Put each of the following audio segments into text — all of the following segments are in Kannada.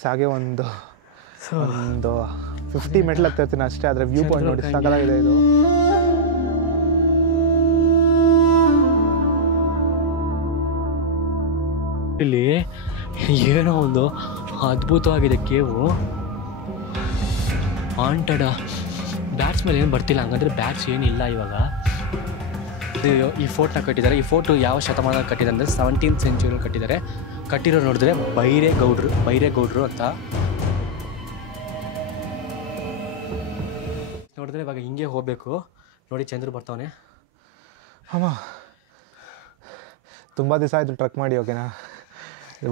ಹಾಗೆ ಒಂದು 50 ಮೆಟ್ಲು ಹತ್ತಾ ಇರ್ತೀನಿ ಅಷ್ಟೇ. ಆದರೆ ವ್ಯೂ ಪಾಯಿಂಟ್ ನೋಡಿ ಸಾಕಾಗಿದೆ ಇದು. ಇಲ್ಲಿ ಏನೋ ಒಂದು ಅದ್ಭುತವಾಗಿದೆ ಕೇವು. ಆಂಟೆಡ್ ಬ್ಯಾಟ್ಸ್ ಮೇಲೆ ಏನು ಬರ್ತಿಲ್ಲ, ಹಂಗಂದ್ರೆ ಬ್ಯಾಟ್ಸ್ ಏನಿಲ್ಲ ಇವಾಗ. ಈ ಫೋರ್ಟ್ನ ಕಟ್ಟಿದ್ದಾರೆ. ಈ ಫೋರ್ಟು ಯಾವ ಶತಮಾನದಲ್ಲಿ ಕಟ್ಟಿದ್ದಾರೆ ಅಂದರೆ 17th ಸೆಂಚುರಿಯಲ್ಲಿ ಕಟ್ಟಿದ್ದಾರೆ. ಕಟ್ಟಿರೋ ನೋಡಿದ್ರೆ ಬೈರೇಗೌಡರು ಅಂತ ನೋಡಿದ್ರೆ ಇವಾಗ ಹಿಂಗೆ ಹೋಗಬೇಕು. ನೋಡಿ ಚಂದ್ರು ಬರ್ತಾವನೆ. ಅಮ್ಮ ತುಂಬ ದಿವಸ ಆಯಿತು ಟ್ರಕ್ ಮಾಡಿ. ಓಕೆನಾ,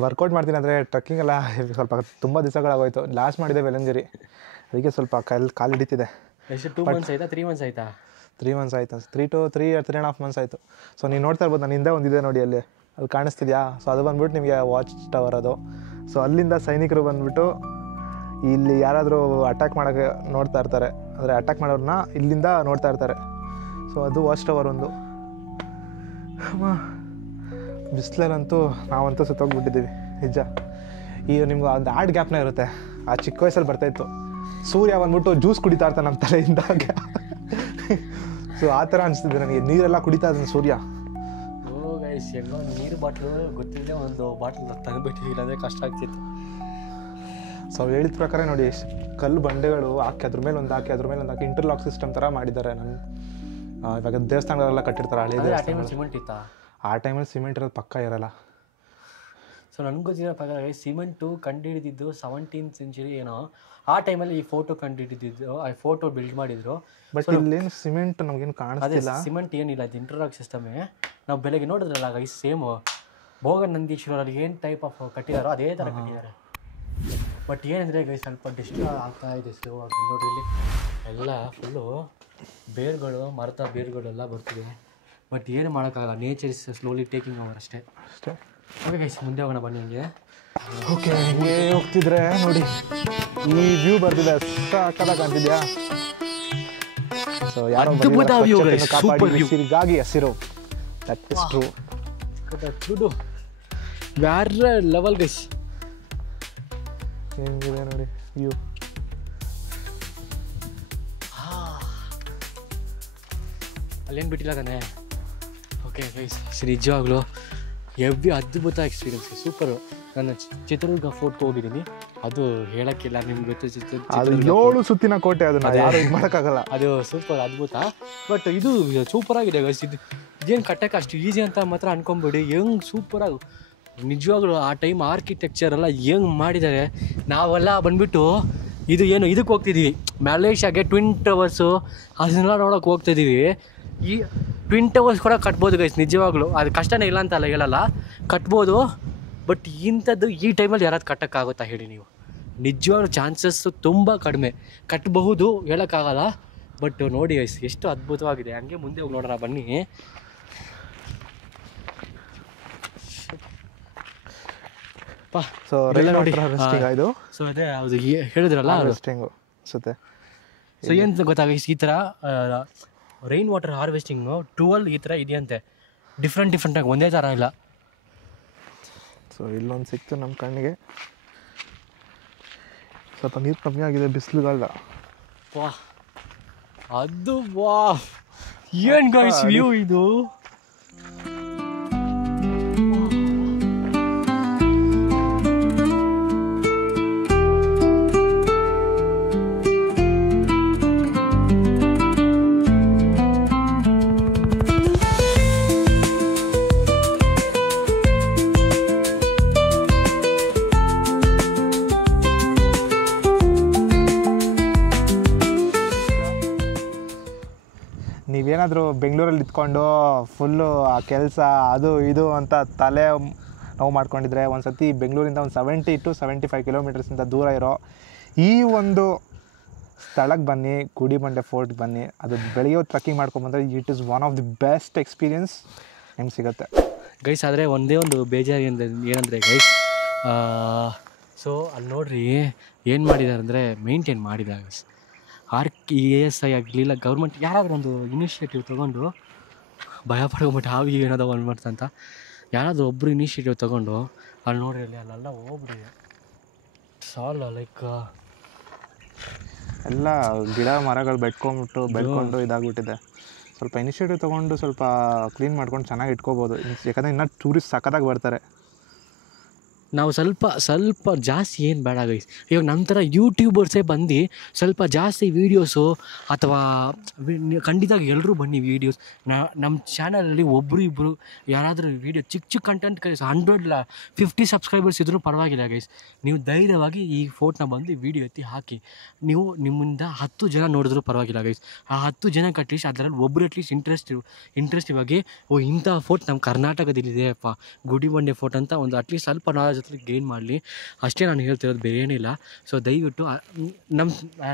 ವರ್ಕೌಟ್ ಮಾಡ್ತೀನಿ ಅಂದರೆ ಟ್ರಕ್ಕಿಂಗೆಲ್ಲ ಸ್ವಲ್ಪ ತುಂಬ ದಿವಸಗಳಾಗೋಯ್ತು. ಲಾಸ್ಟ್ ಮಾಡಿದೆ ವೆಲಂಗಿರಿ, ಅದಕ್ಕೆ ಸ್ವಲ್ಪ ಕಾಲು ಹಿಡಿತಿದೆ. ಎಷ್ಟು 2 ಮಂತ್ಸ್ ಆಯಿತಾ 3 ಮಂತ್ಸ್ ಆಯಿತಾ? 3 ಮಂತ್ಸ್ ಆಯಿತು, 3.5 ಮಂತ್ಸ್ ಆಯಿತು. ಸೊ ನೀವು ನೋಡ್ತಾ ಇರ್ಬೋದು, ನನ್ನ ಹಿಂದೆ ಒಂದಿದೆ ನೋಡಿ, ಅಲ್ಲಿ ಅದು ಕಾಣಿಸ್ತಿದ್ಯಾ? ಸೊ ಅದು ಬಂದ್ಬಿಟ್ಟು ನಿಮಗೆ ವಾಚ್ ಟವರ್ ಅದು. ಸೊ ಅಲ್ಲಿಂದ ಸೈನಿಕರು ಬಂದುಬಿಟ್ಟು ಇಲ್ಲಿ ಯಾರಾದರೂ ಅಟ್ಯಾಕ್ ಮಾಡೋಕ್ಕೆ ನೋಡ್ತಾ ಇರ್ತಾರೆ, ಅಂದರೆ ಅಟ್ಯಾಕ್ ಮಾಡೋರನ್ನ ಇಲ್ಲಿಂದ ನೋಡ್ತಾ ಇರ್ತಾರೆ. ಸೊ ಅದು ವಾಚ್ ಟವರ್ ಒಂದು. ಬಿಸಿಲಲ್ಲಂತೂ ನಾವಂತೂ ಸುತ್ತೋಗ್ಬಿಟ್ಟಿದ್ದೀವಿ ನಿಜ. ಈಗ ನಿಮ್ಗೆ ಒಂದು ಆಡ್ ಗ್ಯಾಪ್ನ ಇರುತ್ತೆ, ಆ ಚಿಕ್ಕ ವಯಸ್ಸಲ್ಲಿ ಬರ್ತಾಯಿತ್ತು. ಸೂರ್ಯ ಬಂದ್ಬಿಟ್ಟು ಜ್ಯೂಸ್ ಕುಡಿತಾ ಇರ್ತಾನೆ ನಮ್ಮ ತಲೆಯಿಂದ. ಸೊ ಆ ಥರ ಅನಿಸ್ತಿದೆ ನನಗೆ, ನೀರೆಲ್ಲ ಕುಡಿತಾ ಇದ್ದಾನೆ ಸೂರ್ಯ. ಹೆಂಗೋ ನೀರು ಬಾಟ್ಲು ಗೊತ್ತಿಲ್ಲದೆ ಒಂದು ಬಾಟ್ಲ್ ತಂದುಬಿಟ್ಟಿಲ್ಲ ಅಂದರೆ ಕಷ್ಟ ಆಗ್ತಿತ್ತು. ಸೊ ಹೇಳಿದ ಪ್ರಕಾರ ನೋಡಿ, ಕಲ್ಲು ಬಂಡೆಗಳು ಹಾಕಿ ಅದ್ರ ಮೇಲೆ ಒಂದು ಹಾಕಿ ಇಂಟರ್ಲಾಕ್ ಸಿಸ್ಟಮ್ ಥರ ಮಾಡಿದ್ದಾರೆ. ನನ್ನ ಇವಾಗ ದೇವಸ್ಥಾನಗಳೆಲ್ಲ ಕಟ್ಟಿರ್ತಾರೆ ಹಳೆ ದೇವಸ್ಥಾನ. ಸಿಮೆಂಟ್ ಇತ್ತಾ? ಆ ಟೈಮಲ್ಲಿ ಸಿಮೆಂಟ್ ಇರೋದು ಪಕ್ಕ ಇರೋಲ್ಲ. ಸೊ ನನಗೆ ಗೊತ್ತಿರೋ ಪ್ರಕಾರ ಸಿಮೆಂಟು ಕಂಡುಹಿಡಿದಿದ್ದು 17th ಸೆಂಚುರಿ ಏನೋ. ಆ ಟೈಮಲ್ಲಿ ಈ ಫೋಟೋ ಕಂಡುಹಿಡಿದಿದ್ದು, ಆ ಫೋಟೋ ಬಿಲ್ಡ್ ಮಾಡಿದ್ರು. ಬಟ್ ಇಲ್ಲೇನು ಸಿಮೆಂಟ್ ನಮಗೇನು ಕಾಣಿಸ್ತಿಲ್ಲ. ಸಿಮೆಂಟ್ ಏನಿಲ್ಲ, ಇದು ಇಂಟರ್ಲಾಕ್ ಸಿಸ್ಟಮೇ. ನಾವು ಬೆಳಗ್ಗೆ ನೋಡಿದ್ರಲ್ಲ ಈ ಸೇಮ್ ಭೋಗ ನಂದೀಶ್ವರಲ್ಲಿ ಏನು ಟೈಪ್ ಆಫ್ ಕಟ್ಟಿದಾರೋ ಅದೇ ಥರ ಕಟ್ಟಿದ್ದಾರೆ. ಬಟ್ ಏನಂದರೆ ಗೈ ಸ್ವಲ್ಪ ಡಿಸ್ಟರ್ಬ್ ಆಗ್ತಾ ಇದೆ ಸ್ಲೋ ಆಗಿ. ನೋಡಿ ಇಲ್ಲಿ ಎಲ್ಲ ಫುಲ್ಲು ಬೇರುಗಳು, ಮರದ ಬೇರುಗಳೆಲ್ಲ ಬರ್ತಿದೆ. ಬಟ್ ಏನು ಮಾಡೋಕ್ಕಾಗಲ್ಲ, nature is slowly taking over ಅಷ್ಟೇ. ಓಕೆ ಗೈಸ್, ಮುಂದೆ ಹೋಗೋಣ ಬನ್ನಿ. ಹಂಗೆ ಓಕೆ, ಹಿಂಗೆ ಹೋಗ್ತಿದ್ರೆ ನೋಡಿ ಈ ವ್ಯೂ ಬರ್ತಿದೆ, ಸಾಕಾಗಿ ಕಾಣ್ತಿದ್ಯಾ? ಸೊ ಯಾರೋ ಹಸಿರಿಗಾಗಿ ಹಸಿರು, ದಟ್ ಇಸ್ ಟ್ರೂ. ಬೇರೆ ಲೆವೆಲ್ ಗೈಸ್, ಹೆಂಗಿದೆ ನೋಡಿ ವ್ಯೂ. ಅಲ್ಲೇನು ಬಿಟ್ಟಿಲ್ಲ ತಾನೆ. ಓಕೆ ಗೈಸ್, ನಿಜವಾಗ್ಲೂ ಎವ್ರಿ ಅದ್ಭುತ ಎಕ್ಸ್ಪೀರಿಯನ್ಸ್, ಸೂಪರು. ನಾನು ಚಿತ್ರದುರ್ಗ ಫೋರ್ಟ್ಗೆ ಹೋಗಿದ್ದೀನಿ, ಅದು ಹೇಳೋಕ್ಕಿಲ್ಲ, ನಿಮ್ಗೆ ಗೊತ್ತು. 7 ಸುತ್ತಿನ ಕೋಟೆ, ಅದನ್ನು ಯಾರು ಇದು ಮಾಡೋಕ್ಕಾಗಲ್ಲ. ಅದು ಸೂಪರ್ ಅದ್ಭುತ. ಬಟ್ ಇದು ಸೂಪರಾಗಿದೆ ಗೈಸ್. ಇದೇನು ಕಟ್ಟಕ್ಕೆ ಅಷ್ಟು ಈಸಿ ಅಂತ ಮಾತ್ರ ಅನ್ಕೊಂಬಿಡಿ. ಹೆಂಗೆ ಸೂಪರಾಗಿ ನಿಜವಾಗ್ಲೂ ಆ ಟೈಮ್ ಆರ್ಕಿಟೆಕ್ಚರ್ ಎಲ್ಲ ಹೆಂಗೆ ಮಾಡಿದ್ದಾರೆ. ನಾವೆಲ್ಲ ಬಂದುಬಿಟ್ಟು ಇದಕ್ಕೆ ಹೋಗ್ತಿದ್ದೀವಿ, ಮಲೇಷ್ಯಾಗೆ ಟ್ವಿನ್ ಟವರ್ಸು ಅದನ್ನೆಲ್ಲ ನೋಡೋಕೆ ಹೋಗ್ತಿದ್ದೀವಿ. ಈ ಟ್ವಿನ್ ಟವರ್ಸ್ ಕೂಡ ಕಟ್ಬೋದು ಗೈಸ್, ನಿಜವಾಗ್ಲೂ ಅದು ಕಷ್ಟನೇ ಇಲ್ಲ ಅಂತ ಹೇಳಲ್ಲ, ಕಟ್ಬೋದು. ಬಟ್ ಇಂಥದ್ದು ಈ ಟೈಮಲ್ಲಿ ಯಾರಾದ್ರು ಕಟ್ಟೋಕ್ಕಾಗುತ್ತಾ ಹೇಳಿ ನೀವು? ನಿಜವಾಗ್ಲೂ ಚಾನ್ಸಸ್ಸು ತುಂಬ ಕಡಿಮೆ. ಕಟ್ಟಬಹುದು, ಹೇಳೋಕ್ಕಾಗಲ್ಲ. ಬಟ್ ನೋಡಿ ಗೈಸ್ ಎಷ್ಟು ಅದ್ಭುತವಾಗಿದೆ. ಹಂಗೆ ಮುಂದೆ ಹೋಗಿ ನೋಡೋಣ ಬನ್ನಿ. ಸೊ ನೋಡಿ ಇದು. ಸೊ ಅದೇ ಹೌದು ಹೇಳಿದ್ರಲ್ಲ ಹಾರ್ವೆಸ್ಟಿಂಗು ಅನ್ಸುತ್ತೆ. ಸೊ ಏನು ಗೊತ್ತಾಗ, ಈ ಥರ ರೈನ್ ವಾಟರ್ ಹಾರ್ವೆಸ್ಟಿಂಗು 12 ಈ ಥರ ಇದೆಯಂತೆ, ಡಿಫ್ರೆಂಟಾಗಿ, ಒಂದೇ ಥರ ಇಲ್ಲ. ಸೊ ಇಲ್ಲೊಂದು ಸಿಕ್ತು ನಮ್ಮ ಕಣ್ಣಿಗೆ. ಸ್ವಲ್ಪ ನೀರು ಕಮ್ಮಿ ಆಗಿದೆ ಬಿಸಿಲುಗಾಲ. ಅದು ಏನು ಗೈಸ್ ವ್ಯೂ ಇದು. ನೀವೇನಾದರೂ ಬೆಂಗಳೂರಲ್ಲಿ ಇದ್ಕೊಂಡು ಫುಲ್ಲು ಆ ಕೆಲಸ ಅದು ಇದು ಅಂತ ತಲೆ ನೋವು ಮಾಡ್ಕೊಂಡಿದ್ರೆ, ಒಂದು ಸತಿ ಬೆಂಗಳೂರಿಂದ ಒಂದು 70 to 75 ಕಿಲೋಮೀಟರ್ಸಿಂದ ದೂರ ಇರೋ ಈ ಒಂದು ಸ್ಥಳಕ್ಕೆ ಬನ್ನಿ, ಗುಡಿಬಂಡೆ ಫೋರ್ಟ್ ಬನ್ನಿ. ಅದು ಬೆಳಿಗ್ಗೆ ಟ್ರಕ್ಕಿಂಗ್ ಮಾಡ್ಕೊಂಬಂದರೆ it is one of the best experience ನಿಮ್ಗೆ ಸಿಗುತ್ತೆ ಗೈಸ್. ಆದರೆ ಒಂದೇ ಒಂದು ಬೇಜಾರು ಏನಂದರೆ ಗೈಸ್, ಸೊ ಅಲ್ಲಿ ನೋಡ್ರಿ ಏನು ಮಾಡಿದ್ದಾರೆ ಅಂದರೆ ಮೇಂಟೈನ್ ಮಾಡಿದ್ದಾರೆ ಗೈಸ್. ASI ಆಗಲಿಲ್ಲ, ಗೌರ್ಮೆಂಟ್ ಯಾರಾದರೂ ಒಂದು ಇನಿಷಿಯೇಟಿವ್ ತೊಗೊಂಡು, ಭಯ ಪಡ್ಕೊಂಬಿಟ್ಟು ಹಾವಿಗೆ ಏನಾದರೂ ಒಂದು ಮಾಡ್ತಂತ ಯಾರಾದರೂ ಒಬ್ಬರು ಇನಿಷಿಯೇಟಿವ್ ತೊಗೊಂಡು ಅಲ್ಲಿ ನೋಡ್ರಿ, ಅಲ್ಲೆಲ್ಲ ಹೋಗ್ಬಿಡಿ. ಆಲ್ ಲೈಕ್ ಎಲ್ಲ ಗಿಡ ಮರಗಳು ಬೆಳ್ಕೊಂಡು ಇದಾಗ್ಬಿಟ್ಟಿದೆ. ಸ್ವಲ್ಪ ಇನಿಷಿಯೇಟಿವ್ ತೊಗೊಂಡು ಸ್ವಲ್ಪ ಕ್ಲೀನ್ ಮಾಡ್ಕೊಂಡು ಚೆನ್ನಾಗಿ ಇಟ್ಕೋಬೋದು. ಯಾಕಂದರೆ ಇನ್ನೂ ಟೂರಿಸ್ಟ್ ಸಖತ್ತಾಗಿ ಬರ್ತಾರೆ. ನಾವು ಸ್ವಲ್ಪ ಜಾಸ್ತಿ ಏನು ಬೇಡ ಗೈಸ್. ಇವಾಗ ನಮ್ಮ ಥರ ಯೂಟ್ಯೂಬರ್ಸೇ ಬಂದು ಸ್ವಲ್ಪ ಜಾಸ್ತಿ ವೀಡಿಯೋಸು ಅಥವಾ ಖಂಡಿತ ಎಲ್ಲರೂ ಬನ್ನಿ ವೀಡಿಯೋಸ್. ನಮ್ಮ ಚಾನಲಲ್ಲಿ ಒಬ್ಬರು ಇಬ್ಬರು ಯಾರಾದರೂ ವೀಡಿಯೋ ಚಿಕ್ಕ ಕಂಟೆಂಟ್ ಗೈಸ್ 150 ಸಬ್ಸ್ಕ್ರೈಬರ್ಸ್ ಇದ್ರೂ ಪರವಾಗಿಲ್ಲ ಗೈಸ್. ನೀವು ಧೈರ್ಯವಾಗಿ ಈ ಫೋಟೋನ ಬಂದು ವೀಡಿಯೋ ಎತ್ತಿ ಹಾಕಿ. ನೀವು ನಿಮ್ಮಿಂದ 10 ಜನ ನೋಡಿದ್ರೂ ಪರವಾಗಿಲ್ಲ ಗೈಸ್. ಆ 10 ಜನಕ್ಕೆ ಅಟ್ಲೀಸ್ಟ್ ಅದರಲ್ಲಿ ಒಬ್ಬರು ಅಟ್ಲೀಸ್ಟ್ ಇಂಟ್ರೆಸ್ಟ್ ಇವಾಗಿ ಇಂಥ ಫೋಟೋ ನಮ್ಮ ಕರ್ನಾಟಕದಲ್ಲಿದೆಯಪ್ಪ, ಗುಡಿಬಂಡೆ ಫೋಟೋ ಅಂತ ಒಂದು ಅಟ್ಲೀಸ್ಟ್ ಸ್ವಲ್ಪ ನಾಲೆಜ್ ಜೊತೆ ಗೇನ್ ಮಾಡಲಿ. ಅಷ್ಟೇ ನಾನು ಹೇಳ್ತಿರೋದು, ಬೇರೆ ಏನಿಲ್ಲ. ಸೊ ದಯವಿಟ್ಟು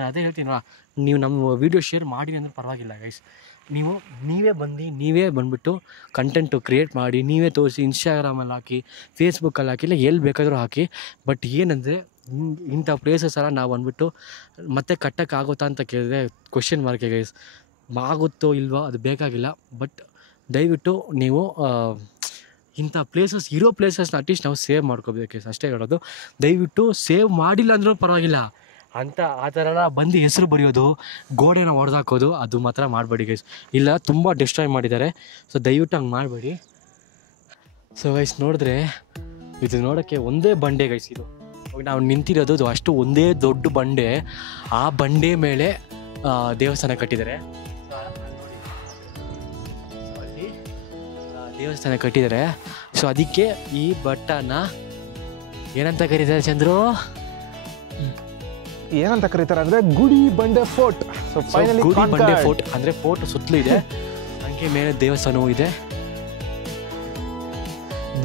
ಅದೇ ಹೇಳ್ತೀನಲ್ಲ, ನೀವು ನಮ್ಮ ವೀಡಿಯೋ ಶೇರ್ ಮಾಡಿ ಅಂದ್ರೆ ಪರವಾಗಿಲ್ಲ ಗೈಸ್. ನೀವೇ ಬಂದುಬಿಟ್ಟು ಕಂಟೆಂಟು ಕ್ರಿಯೇಟ್ ಮಾಡಿ, ನೀವೇ ತೋರಿಸಿ, ಇನ್ಸ್ಟಾಗ್ರಾಮಲ್ಲಿ ಹಾಕಿ, ಫೇಸ್ಬುಕ್ಕಲ್ಲಿ ಹಾಕಿ, ಇಲ್ಲ ಎಲ್ಲಿ ಬೇಕಾದರೂ ಹಾಕಿ. ಬಟ್ ಏನಂದರೆ ಇಂಥ ಪ್ಲೇಸಸ್ ಎಲ್ಲ ನಾವು ಬಂದುಬಿಟ್ಟು ಮತ್ತೆ ಕಟ್ಟೋಕ್ಕಾಗುತ್ತಾ ಅಂತ ಕೇಳಿದ್ರೆ ಕ್ವಶನ್ ಮಾರ್ಕೆ ಗೈಸ್. ಆಗುತ್ತೋ ಇಲ್ವೋ ಅದು ಬೇಕಾಗಿಲ್ಲ. ಬಟ್ ದಯವಿಟ್ಟು ನೀವು ಇಂಥ ಪ್ಲೇಸಸ್ನ ಅಟ್ಲೀಸ್ಟ್ ನಾವು ಸೇವ್ ಮಾಡ್ಕೋಬೇಕು ಗೈಸ್, ಅಷ್ಟೇ ಹೇಳೋದು. ದಯವಿಟ್ಟು ಸೇವ್ ಮಾಡಿಲ್ಲ ಅಂದ್ರೂ ಪರವಾಗಿಲ್ಲ, ಆ ಥರ ಎಲ್ಲ ಬಂದು ಹೆಸರು ಬರೆಯೋದು, ಗೋಡೆನ ಹೊಡೆದಾಕೋದು ಅದು ಮಾತ್ರ ಮಾಡಬೇಡಿ ಗೈಸ್. ಇಲ್ಲ ತುಂಬ ಡಿಸ್ಟ್ರಾಯ್ ಮಾಡಿದ್ದಾರೆ. ಸೊ ದಯವಿಟ್ಟು ಹಂಗೆ ಮಾಡಬೇಡಿ. ಸೊ ಗೈಸ್ ನೋಡಿದ್ರೆ ಇದು ನೋಡೋಕ್ಕೆ ಒಂದೇ ಬಂಡೆ ಗೈಸ್. ಇದು ನಾವು ನಿಂತಿರೋದು ಅದು ಅಷ್ಟು ಒಂದೇ ದೊಡ್ಡ ಬಂಡೆ. ಆ ಬಂಡೆ ಮೇಲೆ ದೇವಸ್ಥಾನ ಕಟ್ಟಿದ್ದಾರೆ. ಸೊ ಅದಕ್ಕೆ ಈ ಬೆಟ್ಟನ ಏನಂತ ಕರೀತಾರೆ ಚಂದ್ರು? ಏನಂತ ಕರೀತಾರೆ ಅಂದರೆ ಗುಡಿ ಬಂಡೆ ಫೋರ್ಟ್. ಸೊ ಫೈನಲಿ ಗುಡಿ ಬಂಡೆ ಫೋರ್ಟ್ ಅಂದರೆ ಫೋರ್ಟ್ ಸುತ್ತಲೂ ಇದೆ, ಹಂಗೆ ಮೇಲೆ ದೇವಸ್ಥಾನವೂ ಇದೆ.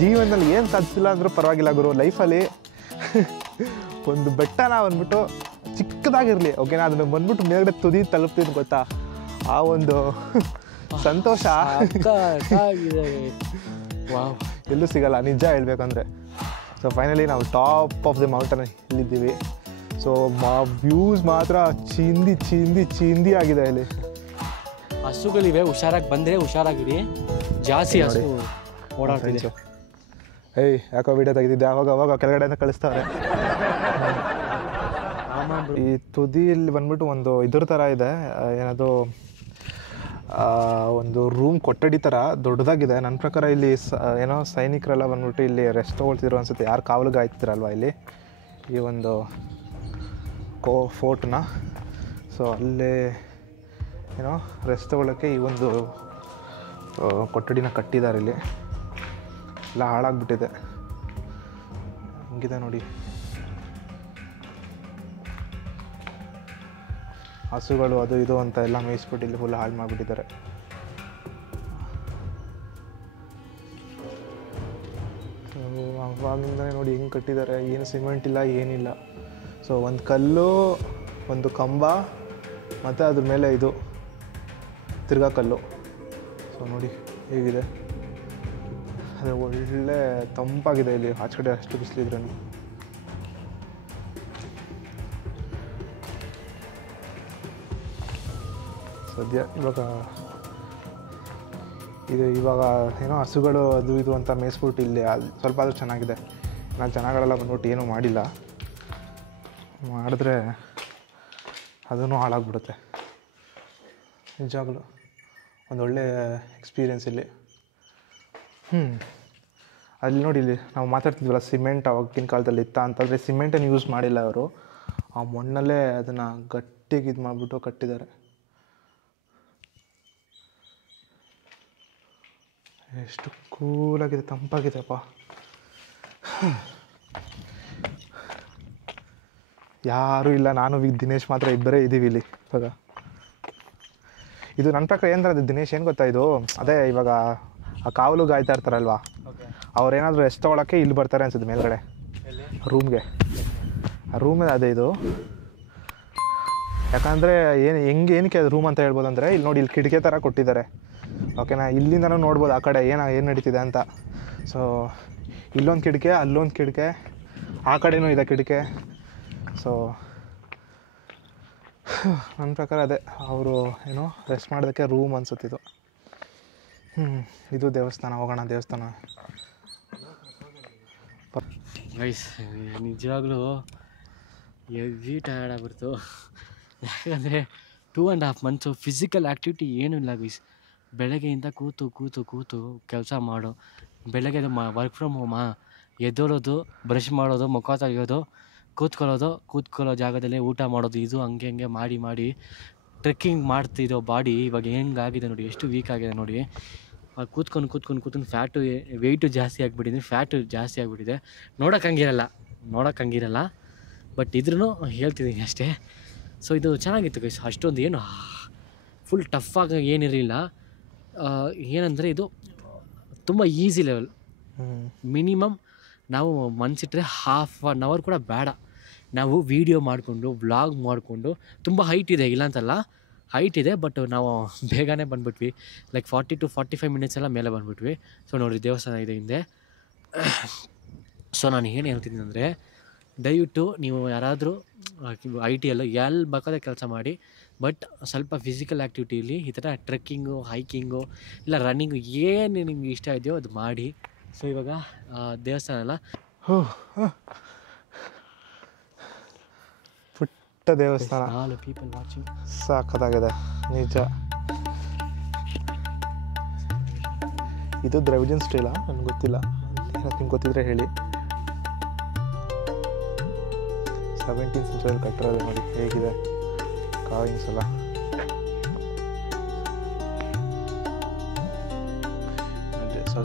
ಜೀವನದಲ್ಲಿ ಏನು ಸಾಧಿಸಿಲ್ಲ ಅಂದರೂ ಪರವಾಗಿಲ್ಲ ಗುರು, ಲೈಫಲ್ಲಿ ಒಂದು ಬೆಟ್ಟನ ಬಂದ್ಬಿಟ್ಟು ಚಿಕ್ಕದಾಗಿರಲಿ, ಓಕೆನಾ, ಅದನ್ನು ಬಂದ್ಬಿಟ್ಟು ಮೇಲ್ಗಡೆ ತುದಿ ತಲುಪ್ತಿದ್ದು ಗೊತ್ತಾ, ಆ ಒಂದು ಸಂತೋಷ ಎಲ್ಲೂ ಸಿಗಲ್ಲ ನಿಜ ಹೇಳ್ಬೇಕಂದ್ರೆ. ಸೊ ಫೈನಲಿ ನಾವು ಟಾಪ್ ಆಫ್ ದಿ ಮೌಂಟನ್ ಇಲ್ಲಿದ್ದೀವಿ. ಸೊ ವ್ಯೂಸ್ ಮಾತ್ರ ಚಿಂದಿ ಆಗಿದೆ ಇಲ್ಲಿ. ಹಸುಗಳಿವೆ, ಹುಷಾರಾಗಿ ಬಂದರೆ ಹುಷಾರಾಗಿರಿ, ಜಾಸ್ತಿ ಹಸು ಓಡಾಡ್ತಿದೆ. ಯಾಕೋ ವಿಡಿಯೋ ತೆಗೆದಿದ್ದೆ, ಅವಾಗ ಕೆಳಗಡೆಯಿಂದ ಕಳಿಸ್ತಾರೆ. ಈ ತುದಿಯಲ್ಲಿ ಬಂದ್ಬಿಟ್ಟು ಒಂದು ಇದ್ರ ಥರ ಇದೆ, ಏನದು ಒಂದು ರೂಮ್ ಕೊಠಡಿ ಥರ ದೊಡ್ಡದಾಗಿದೆ. ನನ್ನ ಪ್ರಕಾರ ಇಲ್ಲಿ ಏನೋ ಸೈನಿಕರೆಲ್ಲ ಬಂದ್ಬಿಟ್ಟು ಇಲ್ಲಿ ರೆಸ್ಟ್ ತೊಗೊಳ್ತಿದ್ರು ಅನ್ಸುತ್ತೆ, ಯಾರು ಕಾವಲಿಗೆ ಆಯ್ತಿರಲ್ವ ಇಲ್ಲಿ ಈ ಒಂದು ಫೋರ್ಟ್ನ. ಸೊ ಅಲ್ಲೇ ಏನೋ ರೆಸ್ಟ್ ತೊಗೊಳ್ಳೋಕ್ಕೆ ಈ ಒಂದು ಕೊಠಡಿನ ಕಟ್ಟಿದ್ದಾರೆ. ಇಲ್ಲಿ ಎಲ್ಲ ಹಾಳಾಗ್ಬಿಟ್ಟಿದೆ, ಹಂಗಿದೆ ನೋಡಿ. ಹಸುಗಳು ಅದು ಇದು ಅಂತ ಎಲ್ಲ ಮೇಯಿಸ್ಬಿಟ್ಟು ಇಲ್ಲಿ ಫುಲ್ ಹಾಳು ಮಾಡಿಬಿಟ್ಟಿದ್ದಾರೆ. ಅವಾಗಿಂದಲೇ ನೋಡಿ ಹೆಂಗೆ ಕಟ್ಟಿದ್ದಾರೆ, ಏನು ಸಿಮೆಂಟ್ ಇಲ್ಲ ಏನಿಲ್ಲ. ಸೊ ಒಂದು ಕಲ್ಲು, ಒಂದು ಕಂಬ, ಮತ್ತು ಅದ್ರ ಮೇಲೆ ಇದು ತಿರ್ಗಾ ಕಲ್ಲು. ಸೊ ನೋಡಿ ಹೇಗಿದೆ, ಅದು ಒಳ್ಳೆ ತಂಪಾಗಿದೆ ಇಲ್ಲಿ. ಆಚೆ ಕಡೆ ಅಷ್ಟು ಬಿಸಿಲಿದ್ರೆ ಸದ್ಯ ಇವಾಗ ಏನೋ ಹಸುಗಳು ಅದು ಇದು ಅಂತ ಮೇಯಿಸ್ಬಿಟ್ಟು ಇಲ್ಲಿ ಸ್ವಲ್ಪ ಆದರೂ ಚೆನ್ನಾಗಿದೆ. ನಾನು ಜನಗಳೆಲ್ಲ ಬಂದ್ಬಿಟ್ಟು ಏನೂ ಮಾಡಿದ್ರೆ ಅದೂ ಹಾಳಾಗ್ಬಿಡುತ್ತೆ. ನಿಜವಾಗ್ಲೂ ಒಂದೊಳ್ಳೆ ಎಕ್ಸ್ಪೀರಿಯೆನ್ಸ್ ಇಲ್ಲಿ. ಅಲ್ಲಿ ನೋಡಿ, ಇಲ್ಲಿ ನಾವು ಮಾತಾಡ್ತಿದ್ವಲ್ಲ ಸಿಮೆಂಟ್ ಅವಾಗಿನ ಕಾಲದಲ್ಲಿ ಇತ್ತ ಅಂತಂದರೆ ಸಿಮೆಂಟನ್ನು ಯೂಸ್ ಮಾಡಿಲ್ಲ ಅವರು, ಆ ಮಣ್ಣಲ್ಲೇ ಅದನ್ನು ಗಟ್ಟಿಗೆ ಇದು ಮಾಡಿಬಿಟ್ಟು ಕಟ್ಟಿದ್ದಾರೆ. ಎಷ್ಟು ಕೂಲಾಗಿದೆ, ತಂಪಾಗಿದೆಪ್ಪ. ಯಾರೂ ಇಲ್ಲ, ನಾನು ದಿನೇಶ್ ಮಾತ್ರ ಇಬ್ಬರೇ ಇದ್ದೀವಿ ಇಲ್ಲಿ ಇವಾಗ. ಇದು ನನ್ನ ಪ್ರಕಾರ ಏನಂದ್ರೆ ಅದು ದಿನೇಶ್ ಏನು ಗೊತ್ತಾ, ಇದು ಅದೇ ಇವಾಗ ಆ ಕಾವಲು ಗಾಯ್ತಾ ಇರ್ತಾರಲ್ವ, ಅವ್ರೇನಾದರೂ ರೆಸ್ಟ್ ತೊಗೊಳಕ್ಕೆ ಇಲ್ಲಿ ಬರ್ತಾರೆ ಅನ್ಸುತ್ತೆ ಮೇಲ್ಗಡೆ ರೂಮ್ಗೆ. ಆ ರೂಮೇ ಅದೇ ಇದು. ಯಾಕಂದರೆ ಏನಕ್ಕೆ ಅದು ರೂಮ್ ಅಂತ ಹೇಳ್ಬೋದು ಅಂದರೆ, ಇಲ್ಲಿ ನೋಡಿ ಇಲ್ಲಿ ಕಿಟಕಿ ಥರ ಕೊಟ್ಟಿದ್ದಾರೆ, ಓಕೆನಾ, ಇಲ್ಲಿಂದನೂ ನೋಡ್ಬೋದು ಆ ಕಡೆ ಏನು ನಡೀತಿದೆ ಅಂತ. ಸೊ ಇಲ್ಲೊಂದು ಕಿಟಕಿ, ಅಲ್ಲೊಂದು ಕಿಟಕಿ, ಆ ಕಡೆನೂ ಇದೆ ಕಿಟಕಿ. ಸೊ ನನ್ನ ಪ್ರಕಾರ ಅದೇ ಅವರು ಏನೋ ರೆಸ್ಟ್ ಮಾಡೋದಕ್ಕೆ ರೂಮ್ ಅನ್ಸುತ್ತಿದ್ದು. ಇದು ದೇವಸ್ಥಾನ, ಹೋಗೋಣ ದೇವಸ್ಥಾನ. ಗೈಸ್ ನಿಜವಾಗ್ಲೂ ಹೆವಿ ಟಯರ್ಡ್ ಆಗ್ಬಿಡ್ತು. ಯಾಕಂದರೆ 2.5 months ಫಿಸಿಕಲ್ ಆ್ಯಕ್ಟಿವಿಟಿ ಏನೂ ಇಲ್ಲ ಗೈಸ್. ಬೆಳಗ್ಗೆಯಿಂದ ಕೂತು ಕೂತು ಕೂತು ಕೆಲಸ ಮಾಡೋ, ಬೆಳಗ್ಗೆ ವರ್ಕ್ ಫ್ರಮ್ ಹೋಮಾ, ಎದ್ದೋಳೋದು, ಬ್ರಷ್ ಮಾಡೋದು, ಮುಖ ತೆಗೆಯೋದು, ಕೂತ್ಕೊಳ್ಳೋ ಜಾಗದಲ್ಲೇ ಊಟ ಮಾಡೋದು, ಇದು ಹಂಗೆ ಮಾಡಿ ಮಾಡಿ ಟ್ರೆಕ್ಕಿಂಗ್ ಮಾಡ್ತಿದ್ದೋ ಬಾಡಿ ಇವಾಗ ಹೆಂಗಾಗಿದೆ ನೋಡಿ, ಎಷ್ಟು ವೀಕ್ ಆಗಿದೆ ನೋಡಿ. ಕೂತ್ಕೊಂಡು ಫ್ಯಾಟು ವೆಯ್ಟು ಜಾಸ್ತಿ ಆಗಿಬಿಟ್ಟಿದೆ. ನೋಡೋಕ್ಕಂಗಿರಲ್ಲ ಬಟ್ ಇದ್ರೂ ಹೇಳ್ತಿದ್ದೀನಿ ಅಷ್ಟೇ. ಸೊ ಇದು ಚೆನ್ನಾಗಿತ್ತು ಗೈಸ್. ಅಷ್ಟೊಂದು ಏನು ಫುಲ್ ಟಫಾಗಿ ಏನಿರಲಿಲ್ಲ. ಏನಂದರೆ ಇದು ತುಂಬ ಈಸಿ ಲೆವೆಲ್. ಮಿನಿಮಮ್ ನಾವು ಮನಸ್ಸಿಟ್ರೆ 1/2 hour ಕೂಡ ಬೇಡ. ನಾವು ವೀಡಿಯೋ ಮಾಡಿಕೊಂಡು ವ್ಲಾಗ್ ಮಾಡಿಕೊಂಡು, ತುಂಬ ಹೈಟ್ ಇದೆ ಇಲ್ಲ ಅಂತಲ್ಲ, ಹೈಟ್ ಇದೆ ಬಟ್ ನಾವು ಬೇಗನೆ ಬಂದುಬಿಟ್ವಿ. ಲೈಕ್ 40 to 45 minutes ಎಲ್ಲ ಮೇಲೆ ಬಂದುಬಿಟ್ವಿ. ಸೊ ನೋಡಿ ದೇವಸ್ಥಾನ ಇದೆ ಹಿಂದೆ. ಸೊ ನಾನು ಏನು ಹೇಳ್ತಿದ್ದೀನಿ ಅಂದರೆ, ದಯವಿಟ್ಟು ನೀವು ಯಾರಾದರೂ IT ಎಲ್ಲೋ ಎಲ್ಲಿ ಬೇಕಾದ್ರೆ ಕೆಲಸ ಮಾಡಿ, ಬಟ್ ಸ್ವಲ್ಪ ಫಿಸಿಕಲ್ ಆ್ಯಕ್ಟಿವಿಟಿಲಿ ಈ ಥರ ಟ್ರೆಕ್ಕಿಂಗು, ಹೈಕಿಂಗು ಇಲ್ಲ ರನ್ನಿಂಗು ಏನು ನಿಮ್ಗೆ ಇಷ್ಟ ಇದೆಯೋ ಅದು ಮಾಡಿ. ಸೊ ಇವಾಗ ದೇವಸ್ಥಾನ ಎಲ್ಲ ಪುಟ್ಟ ದೇವಸ್ಥಾನ, 4 people ವಾಚಿಂಗ್, ಸಾಕತ್ತಾಗಿದೆ ನಿಜ. ಇದು ದ್ರಾವಿಡಿಯನ್ ಸ್ಟೈಲಾ? ನನಗೆ ಗೊತ್ತಿಲ್ಲ, ನಿಮ್ಗೆ ಗೊತ್ತಿದ್ರೆ ಹೇಳಿ. 17th century ಕಟ್ಟಿರೋದು ನೋಡಿ ಹೇಗಿದೆ ಕಾವಿಂಗ್ಸ್ ಎಲ್ಲ.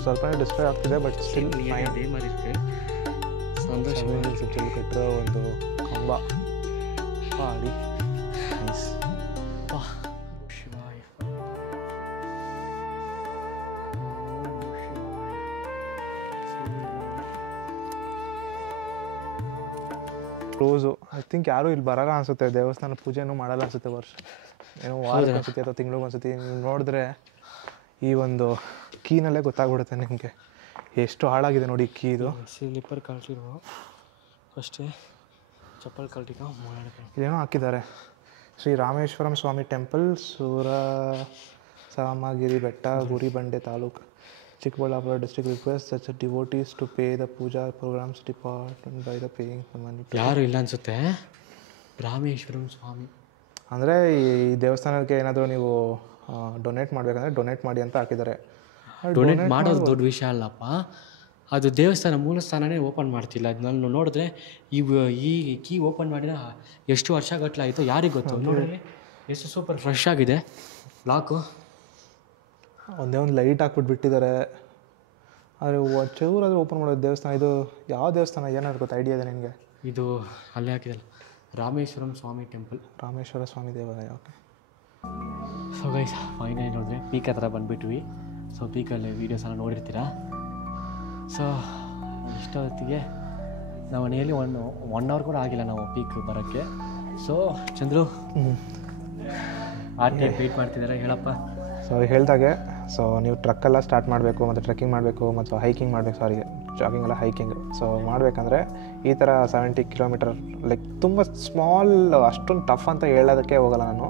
ಸ್ವಲ್ಪ ಡಿಸ್ಟ್ರಾಕ್ಟ್ ಆಗ್ತಿದೆ ಬಟ್ ಸ್ಟಿಲ್ 17th century ಕಟ್ಟಿರೋ ಒಂದು ಕಂಬ ಮಾಡಿ. ಕ್ಲೋಸು. ಐ ಥಿಂಕ್ ಯಾರೂ ಇಲ್ಲಿ ಬರೋಲ್ಲ ಅನಿಸುತ್ತೆ, ದೇವಸ್ಥಾನ ಪೂಜೆನೂ ಮಾಡಲ್ಲ ಅನಿಸುತ್ತೆ. ವರ್ಷ ಏನೋ ವಾರಕ್ಕೆ ಅನಿಸುತ್ತೆ ಅಥವಾ ತಿಂಗಳಿಗೆ ಅನಿಸುತ್ತೆ. ನೀವು ನೋಡಿದ್ರೆ ಈ ಒಂದು ಕೀನಲ್ಲೇ ಗೊತ್ತಾಗ್ಬಿಡುತ್ತೆ ನಿಮಗೆ ಎಷ್ಟು ಹಾಳಾಗಿದೆ ನೋಡಿ ಕೀ. ಇದು ಸ್ಲಿಪ್ಪರ್ ಕಳ್ಸಿರೋ ಅಷ್ಟೇ, ಚಪ್ಪಲ್ ಕಳ್ಟಿಕ ಇಲ್ಲೇನೋ ಹಾಕಿದ್ದಾರೆ. ಶ್ರೀ ರಾಮೇಶ್ವರಂ ಸ್ವಾಮಿ ಟೆಂಪಲ್, ಸಾಮಗಿರಿ ಬೆಟ್ಟ, Guribande taluk, Chikkaballapur district. Request such devotees to pay the puja programs department by the paying money. ಯಾರು ಇಲ್ಲ ಅನಿಸುತ್ತೆ. ರಾಮೇಶ್ವರಂ ಸ್ವಾಮಿ ಅಂದರೆ ಈ ದೇವಸ್ಥಾನಕ್ಕೆ ಏನಾದರೂ ನೀವು ಡೊನೇಟ್ ಮಾಡಬೇಕಂದ್ರೆ ಡೊನೇಟ್ ಮಾಡಿ ಅಂತ ಹಾಕಿದ್ದಾರೆ. ಡೊನೇಟ್ ಮಾಡೋದು ದೊಡ್ಡ ವಿಷಯ ಅಲ್ಲಪ್ಪ, ಅದು ದೇವಸ್ಥಾನ ಮೂಲಸ್ಥಾನನೇ ಓಪನ್ ಮಾಡ್ತಿಲ್ಲ. ಅದನ್ನ ನೋಡಿದ್ರೆ ಈ ಕೀ ಓಪನ್ ಮಾಡಿದ ಎಷ್ಟು ವರ್ಷ ಗಟ್ಟಲಾಯಿತು ಯಾರಿಗೆ ಗೊತ್ತು. ನೋಡಿದ್ರೆ ಎಷ್ಟು ಸೂಪರ್ ಫ್ರೆಶ್ ಆಗಿದೆ ಲಾಕು. ಒಂದೇ ಒಂದು ಲೈಟ್ ಹಾಕ್ಬಿಟ್ಟು ಬಿಟ್ಟಿದ್ದಾರೆ. ಆದರೆ ಚೂರಾದರೂ ಓಪನ್ ಮಾಡೋದು ದೇವಸ್ಥಾನ. ಇದು ಯಾವ ದೇವಸ್ಥಾನ ಏನಾದ್ರು ಗೊತ್ತಾ? ಐಡಿಯಾ ಇದೆ ನಿನಗೆ? ಇದು ಅಲ್ಲೇ ಹಾಕಿದಲ್ಲ, ರಾಮೇಶ್ವರಂ ಸ್ವಾಮಿ ಟೆಂಪಲ್, ರಾಮೇಶ್ವರ ಸ್ವಾಮಿ ದೇವಾಲಯ. ಓಕೆ. ಸೊ ಗೈಸ್ ಫೈನಲಿ ನೋಡಿದ್ರೆ ಪೀಕ್ ಹತ್ರ ಬಂದುಬಿಟ್ವಿ. ಸೊ ಪೀಕಲ್ಲಿ ವೀಡಿಯೋಸ್ ಎಲ್ಲ ನೋಡಿರ್ತೀರ. ಸೊ ಇಷ್ಟೊತ್ತಿಗೆ ನಾವು ನಿಯರ್ಲಿ ಒನ್ ಅವರ್ ಕೂಡ ಆಗಿಲ್ಲ ನಾವು ಪೀಕ್ ಬರೋಕ್ಕೆ. ಸೊ ಚಂದ್ರು ಟೈಮ್ ವೆಯ್ಟ್ ಮಾಡ್ತಿದ್ದಾರೆ, ಹೇಳಪ್ಪ. ಸೊ ಹೇಳ್ದಾಗೆ, ಸೊ ನೀವು ಟ್ರಕ್ಕೆಲ್ಲ ಸ್ಟಾರ್ಟ್ ಮಾಡಬೇಕು ಮತ್ತು ಟ್ರೆಕ್ಕಿಂಗ್ ಮಾಡಬೇಕು ಮತ್ತು ಹೈಕಿಂಗ್ ಮಾಡಬೇಕು, ಜಾಗಿಂಗ್ ಅಲ್ಲ ಹೈಕಿಂಗ್. ಸೊ ಮಾಡಬೇಕಂದ್ರೆ ಈ ಥರ 70 kilometer ಲೈಕ್ ತುಂಬ ಸ್ಮಾಲ್, ಅಷ್ಟೊಂದು ಟಫ್ ಅಂತ ಹೇಳೋದಕ್ಕೆ ಹೋಗಲ್ಲ ನಾನು.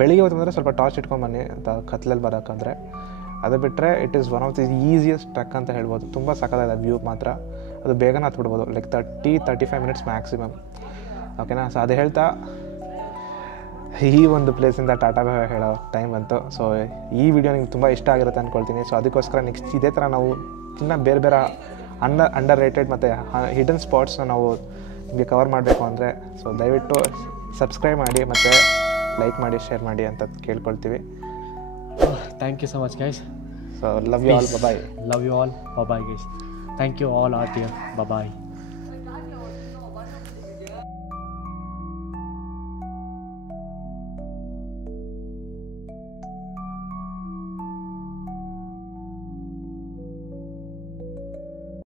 ಬೆಳಿಗ್ಗೆ ಹೊತ್ತಂದರೆ ಸ್ವಲ್ಪ ಟಾರ್ಚ್ ಇಟ್ಕೊಂಬನ್ನಿ ಅಂತ ಕತ್ಲಲ್ಲಿ ಬರೋಕ್ಕಂದ್ರೆ. ಅದು ಬಿಟ್ಟರೆ it is one of the easiest trek ಅಂತ ಹೇಳ್ಬೋದು. ತುಂಬ ಸಕ್ಕತ್ತಾಗಿದೆ ವ್ಯೂ ಮಾತ್ರ. ಅದು ಬೇಗನೆ ಹತ್ಬಿಡ್ಬೋದು, ಲೈಕ್ 30-35 minutes ಮ್ಯಾಕ್ಸಿಮಮ್. ಓಕೆನಾ? ಸೊ ಅದು ಹೇಳ್ತಾ ಈ ಒಂದು ಪ್ಲೇಸಿಂದ ಟಾಟಾ ಬಾಯ್ ಹೇಳೋ ಟೈಮ್ ಬಂತು. ಸೊ ಈ ವಿಡಿಯೋ ನಿಮ್ಗೆ ತುಂಬ ಇಷ್ಟ ಆಗಿರುತ್ತೆ ಅಂದ್ಕೊಳ್ತೀನಿ. ಸೊ ಅದಕ್ಕೋಸ್ಕರ ನೆಕ್ಸ್ಟ್ ಇದೇ ಥರ ನಾವು ಇನ್ನೂ ಬೇರೆ ಬೇರೆ ಅಂಡರ್ ರೇಟೆಡ್ ಮತ್ತು ಹಿಡನ್ ಸ್ಪಾಟ್ಸ್ನ ನಾವು ನಿಮಗೆ ಕವರ್ ಮಾಡಬೇಕು ಅಂದರೆ ಸೊ ದಯವಿಟ್ಟು ಸಬ್ಸ್ಕ್ರೈಬ್ ಮಾಡಿ ಮತ್ತು ಲೈಕ್ ಮಾಡಿ, ಶೇರ್ ಮಾಡಿ ಅಂತ ಕೇಳ್ಕೊಳ್ತೀವಿ. Thank you so much guys. So love you all, bye. Love you all, bye guys. Thank you all are dear, bye.